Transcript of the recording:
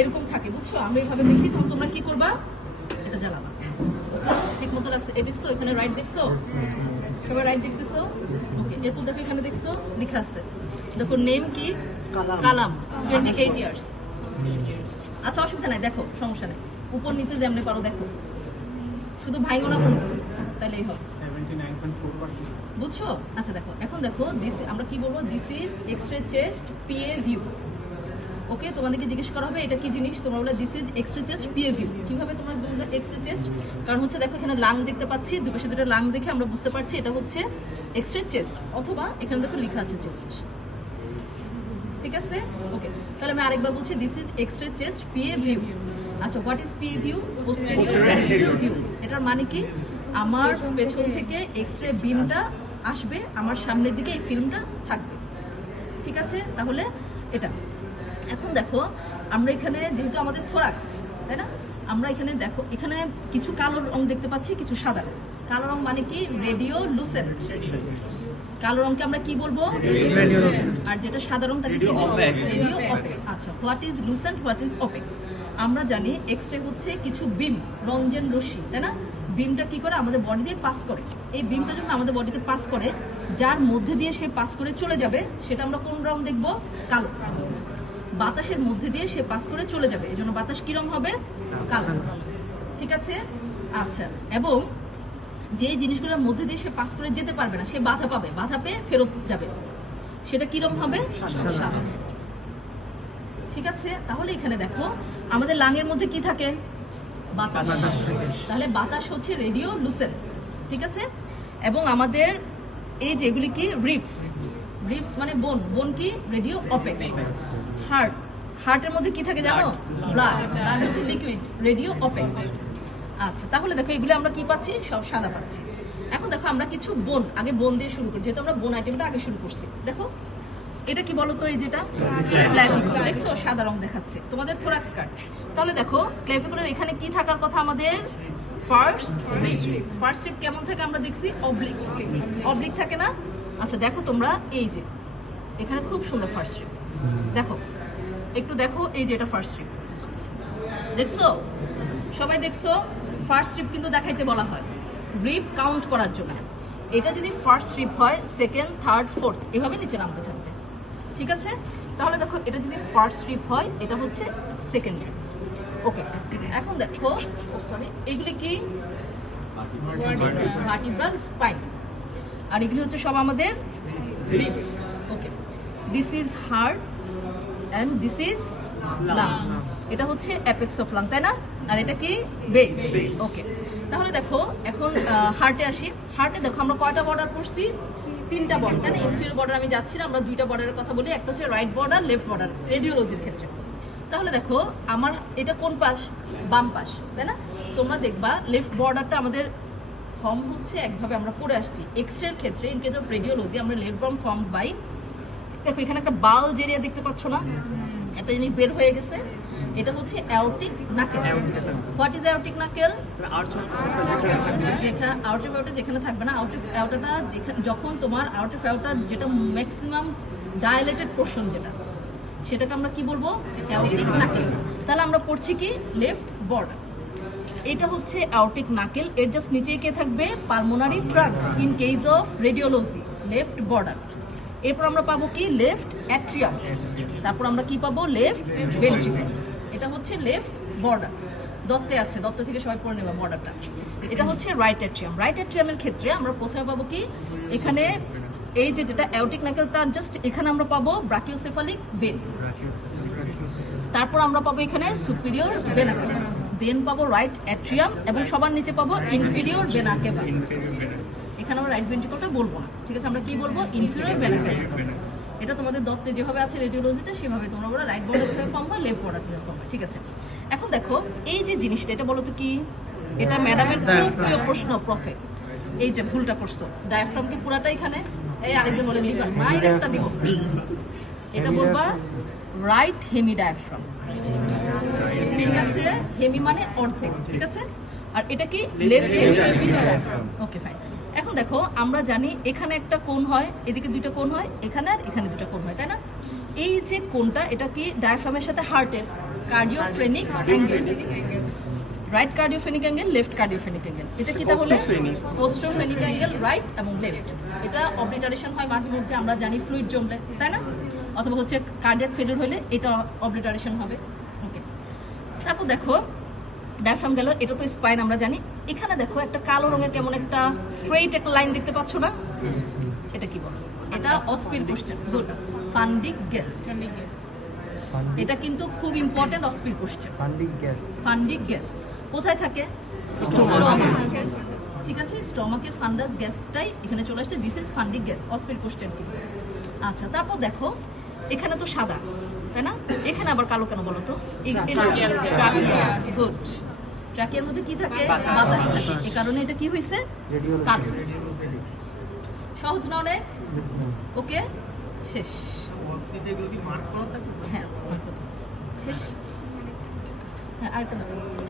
এরকম থাকে, বুঝছো? আমরা এইভাবে দেখি, তখন তোমরা কি করবা, এটা জ্বালাবা। ঠিক মতো লাগছে? এ দেখছো এখানে রাইট দেখছো, সবাই রাইট দেখতেছো? ওকে, এরপর দেখো এখানে দেখছো লেখা আছে, দেখো নেম কি, কালাম, 28 ইয়ার্স। আচ্ছা অসুবিধা নাই, দেখো সমস্যা নেই, উপর নিচে যেমনি পারো দেখো, শুধু ভাইগোনা পড়ছি তাইলেই হবে, 79.4%। বুঝছো? আচ্ছা দেখো, এখন দেখো দিস, আমরা কি বলবো, this is x-ray chest PA view. Okay, তোমাদেরকে জিজ্ঞেস করা হবে এটা কি জিনিস, তোমরা বলে this is x-ray chest PA view. কিভাবে তোমরা বলবে এক্স-রে চেস্ট? কারণ হচ্ছে দেখো এখানে লাং দেখতে পাচ্ছি, দুপাশে দুটো লাং দেখে আমরা বুঝতে পারছি এটা হচ্ছে এক্স-রে চেস্ট, অথবা এখানে দেখো লেখা আছে চেস্ট। ঠিক আছে? ওকে, তাহলে আমি আরেকবার বলছি, this is x-ray chest PA view. আচ্ছা, what is PA view? Posterior view. এটার মানে কি, আমার পেছন থেকে এক্স-রে বিমটা আসবে, আমার সামনের দিকে এই ফিল্মটা থাকবে। ঠিক আছে, তাহলে এটা। এখন দেখো আমরা এখানে যেহেতু আমাদের থোরাক্স, তাই না, আমরা এখানে দেখো এখানে কিছু কালো রং দেখতে পাচ্ছি, কিছু সাদা রং। কালো রং মানে কি, রেডিও লুসেন্ট। কালো রংকে আমরা কি বলবো, আর যেটা সাদা রং তাকে রেডিও অপেক। আচ্ছা, what is Lucent, what is opaque? আমরা জানি এক্স-রে হচ্ছে কিছু বিম, রঞ্জন রশ্মি, তাই না? বিমটা কি করে, আমাদের বডি দিয়ে পাস করে। এই বিমটা যখন আমাদের বডিতে পাস করে, যার মধ্যে দিয়ে সে পাস করে চলে যাবে, সেটা আমরা কোন রং দেখবো, কালো। বাতাসের মধ্যে দিয়ে সে পাস করে চলে যাবে, এই জন্য বাতাস কি রং হবে, কালো। ঠিক আছে? আচ্ছা, এবং যে জিনিসগুলোর মধ্যে দিয়ে সে পাস করে যেতে পারবে না, সে বাধা পাবে, বাধা পেয়ে ফেরত যাবে, সেটা কি রং হবে, সাদা। ঠিক আছে, তাহলে এখানে দেখো আমাদের লাংয়ের মধ্যে কি থাকে, বাতাস। তাহলে বাতাস হচ্ছে রেডিও লুসেন্ট। ঠিক আছে, এবং আমাদের এই যেগুলি কি, রিবস, রিবস মানে বোন, বোন কি, রেডিও অপেক। হার্ট, হার্টের মধ্যে কি থাকে জানো, ব্লাড, ব্লাড হচ্ছে লিকুইড, রেডিও অপেক। আচ্ছা, তাহলে দেখো এগুলো আমরা কি পাচ্ছি, সব সাদা পাচ্ছি। এখন দেখো আমরা কিছু বোন, আগে বোন দিয়ে শুরু করি, যেহেতু আমরা বোন আইটেমটা আগে শুরু করছি। দেখো এটা কি বলতো, এই যেটা ক্ল্যাভিকুল, দেখছো সাদা রং দেখাচ্ছে, তোমাদের থোরাক্স কাট। তাহলে দেখো ক্ল্যাভিকুলের এখানে কি থাকার কথা আমাদের, ফার্স্ট রিব। ফার্স্ট রিব কেমন থাকে আমরা দেখছি, অবলিক, অবলিক থাকে না? আচ্ছা দেখো তোমরা, এই যে এখানে খুব সুন্দর ফার্স্ট রিব, দেখো একটু দেখো, এই যে এটা ফার্স্ট রিব, দেখছো সবাই, দেখছো? ফার্স্ট রিব কিন্তু দেখাইতে বলা হয় রিব কাউন্ট করার জন্য। এটা যদি ফার্স্ট রিব হয়, সেকেন্ড, থার্ড, ফোর্থ এভাবে নিচে নামতে থাকবে। ঠিক আছে, তাহলে দেখো এটা যদি ফার্স্ট রিব হয়, এটা হচ্ছে সেকেন্ড রিব। ওকে, এখন দেখো, সরি, এগুলি কি, ভার্টিব্রাল স্পাইন, আর এগুলি হচ্ছে সব আমাদের ribs. Okay, this is heart and this is lungs. এটা হচ্ছে অ্যাপেক্স অফ লাং, তাই না? আর এটা কি, বেস। ওকে, তাহলে দেখো এখন হার্টে আসি। হার্টে দেখো আমরা কয়টা বর্ডার পড়ছি, তিনটা বর্ডার, তাই না? ইনফিরিয়র বর্ডার আমি যাচ্ছি না, আমরা দুইটা বর্ডারের কথা বলি, একটা হচ্ছে রাইট বর্ডার, লেফট বর্ডার রেডিওলজির ক্ষেত্রে। তাহলে দেখো আমার এটা কোন পাশ, বাম পাশ, তাই না? তোমরা দেখবা লেফট বর্ডারটা আমাদের ফর্ম হচ্ছে একভাবে আমরা পড়ে আসছি। এক্স-রে এর ক্ষেত্রে, ইন কেস অফ রেডিওলজি, আমরা লেফট বর্ম ফর্ম বাই, দেখো এখানে একটা বাল্জ এরিয়া দেখতে পাচ্ছ না, একটা জিনিস বের হয়ে গেছে, এটা হচ্ছে aortic knuckle. What is aortic knuckle? যেখানে আউটার অ্যাওরটা যেখানে থাকবে না, আউটার অ্যাওরটাটা যেখানে, যখন তোমার আউটার অ্যাওরটার যেটা ম্যাক্সিমাম ডায়ালেটেড পোর্শন যেটা, সেটাকে আমরা কি বলবো, অ্যাওরটিক নাকেল। তাহলে আমরা পড়ছি কি, লেফট বর্ডার, এটা হচ্ছে অ্যাওরটিক নাকেল। এর জাস্ট নিচেই কে থাকবে, pulmonary trunk, in case of radiology, left border. এরপর আমরা পাবো কি, লেফট অ্যাট্রিয়াম, তারপর আমরা কি পাবো, লেফট ভেন্ট্রিকল। এটা হচ্ছে লেফট বর্ডার, দত্তে আছে, দত্ত থেকে সবাই পড়ে নেবা বর্ডারটা। এটা হচ্ছে রাইট অ্যাট্রিয়াম। রাইট অ্যাট্রিয়ামের ক্ষেত্রে আমরা প্রথমে পাবো কি, এখানে এই যে যেটা অ্যাওরটিক নাকেল, তার জাস্ট এখানে আমরা পাবো ব্রাকিওসেফালিক ভেন, তারপর আমরা পাবো এখানে সুপিরিয়র ভেনা কেভা, দেন পাবো রাইট অ্যাট্রিয়াম, এবং সবার নিচে পাবো ইনফিরিয়র ভেনা কেভা। এখানে আমরা রাইট ভেন্ট্রিকলটা বলবো না, ঠিক আছে? আমরা কি বলবো, ইনফিরিয়র ভেনা কেভা। এটা তোমাদের দত্তে যেভাবে আছে রেডিওলজিতে, সেভাবে তোমরা বলো রাইট বর্ডার ফর্ম বা লেফট বর্ডার ফর্ম। ঠিক আছে, এখন দেখো এই যে জিনিসটা, এটা বলো তো কি, এটা ম্যাডামের খুব প্রিয় প্রশ্ন, প্রফে, এই যে ভুলটা করছো, ডায়াফ্রাম কি পুরাটা এখানে, এই আরেকজন বলে লিভার, না একটা দিব, এটা বলবা রাইট হেমি ডায়াফ্রাম। ঠিক আছে, হেমি মানে অর্ধেক, ঠিক আছে? আর এটা কি, left hemi diaphragm. Okay fine. এখন দেখো আমরা জানি এখানে একটা কোণ হয়, এদিকে দুইটা কোণ হয়, এখানে আর এখানে দুটো কোণ হয়, তাই না? এই যে কোণটা, এটা কি ডায়াফ্রামের সাথে হার্টের, cardiophrenic angle, right cardiophrenic angle, left cardiophrenic angle. এটা কি তাহলে কোস্টোফ্রেনিক অ্যাঙ্গেল, রাইট এবং লেফট। এটা অবলিটারেশন হয় মাঝে মধ্যে, আমরা জানি ফ্লুইড জমলে, তাই না? অথবা হচ্ছে কার্ডিয়াক ফেলিউর হলে এটা অবলিটারেশন হবে। ওকে, তারপর দেখো ডায়াফ্রাম গেল, এটা তো স্পাইন আমরা জানি। এখানে দেখো একটা কালো রঙের কেমন একটা স্ট্রেইট একটা লাইন দেখতে পাচ্ছ না? এটা কি বলো? এটা OSPE question. Good, fundic gas. এটা কিন্তু খুব important OSPE question. Fundic gas কোথায় থাকে? স্টমাকের। ঠিক আছে, স্টমাকের ফান্ডাস গ্যাসটাই এখানে চলে আসছে। This is fundic gas, অস্পির question কিন্তু। আচ্ছা, তারপর দেখো এখানে তো সাদা, তাই না? এখানে আবার কালো কেন বলো তো? গুড, ট্রাকিয়ার মধ্যে কি থাকে? বাতাস থাকে, এই কারণে এটা কি হয়েছে? কালো। সহজ না অনেক? ওকে, শেষ। হ্যাঁ, শেষ। হ্যাঁ, আরেকটা দাও।